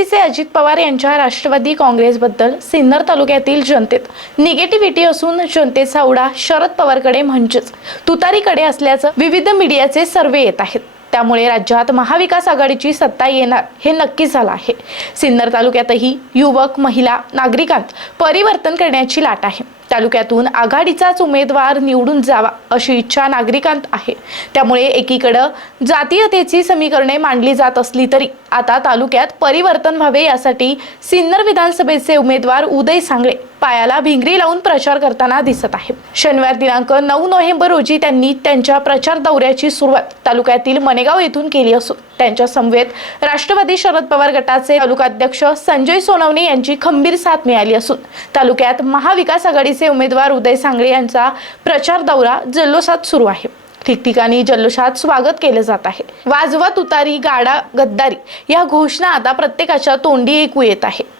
राष्ट्रवादीचे अजित पवार यांच्या राष्ट्रवादी काँग्रेसबद्दल सिन्नर तालुक्यातील जनतेत निगेटिव्हिटी असून जनतेचा उडा शरद पवारकडे म्हणजेच तुतारीकडे असल्याचं विविध मीडियाचे सर्वे येत आहेत. त्यामुळे राज्यात महाविकास आघाडीची सत्ता येणार हे नक्की झालं आहे. सिन्नर तालुक्यातही युवक महिला नागरिकांत परिवर्तन करण्याची लाट आहे. तालुक्यातून आघाडीचाच उमेदवार निवडून जावा अशी इच्छा नागरिकांत आहे. त्यामुळे एकीकडं जातीयतेची समीकरणे मांडली जात असली तरी आता तालुक्यात परिवर्तन व्हावे यासाठी सिन्नर विधानसभेचे उमेदवार उदय सांगळे पायाला भिंगरी लावून प्रचार करताना दिसत आहे. शनिवार दिनांक नऊ नोव्हेंबर रोजी त्यांनी त्यांच्या प्रचार दौऱ्याची सुरुवात तालुक्यातील मनेगाव येथून केली असून त्यांच्या समवेत राष्ट्रवादी शरद पवार गटाचे तालुकाध्यक्ष संजय सोनवणे यांची खंबीर साथ मिळाली असून तालुक्यात महाविकास आघाडीचे उमेदवार उदय सांगळे यांचा प्रचार दौरा जल्लोषात सुरू आहे. ठिकठिकाणी जल्लोषात स्वागत केले जात आहे. वाजवा तुतारी गाडा गद्दारी या घोषणा आता प्रत्येकाच्या तोंडी ऐकू येत आहे.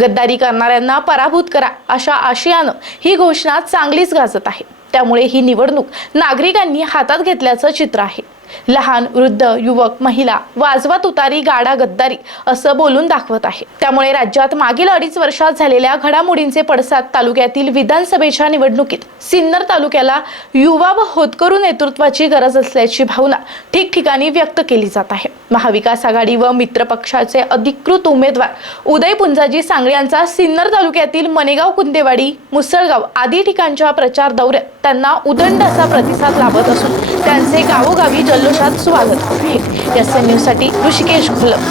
गद्दारी करणाऱ्यांना पराभूत करा अशा आशयानं ही घोषणा चांगलीच गाजत आहे. त्यामुळे ही निवडणूक नागरिकांनी हातात घेतल्याचं चित्र आहे. लहान वृद्ध युवक महिला वाजवा तुतारी गाडा गद्दारी असं बोलून दाखवत आहे. त्यामुळे राज्यात मागील अडीच वर्षात झालेल्या घडामोडींचे पडसाद तालुक्यातील विधानसभेच्या निवडणुकीत सिन्नर तालुक्याला युवा व होतकरू नेतृत्वाची गरज असल्याची भावना ठिकठिकाणी व्यक्त केली जात आहे. महाविकास आघाडी व मित्र पक्षाचे अधिकृत उमेदवार उदय पुंजाजी सांगळे यांचा सिन्नर तालुक्यातील मनेगाव कुंदेवाडी मुसळगाव आदी ठिकाणच्या प्रचार दौऱ्यात त्यांना उदंड असा प्रतिसाद लाभत असून त्यांचे गावोगावी जल्लोषात स्वागत. आहे एस एन न्यूजसाठी ऋषिकेश घुलप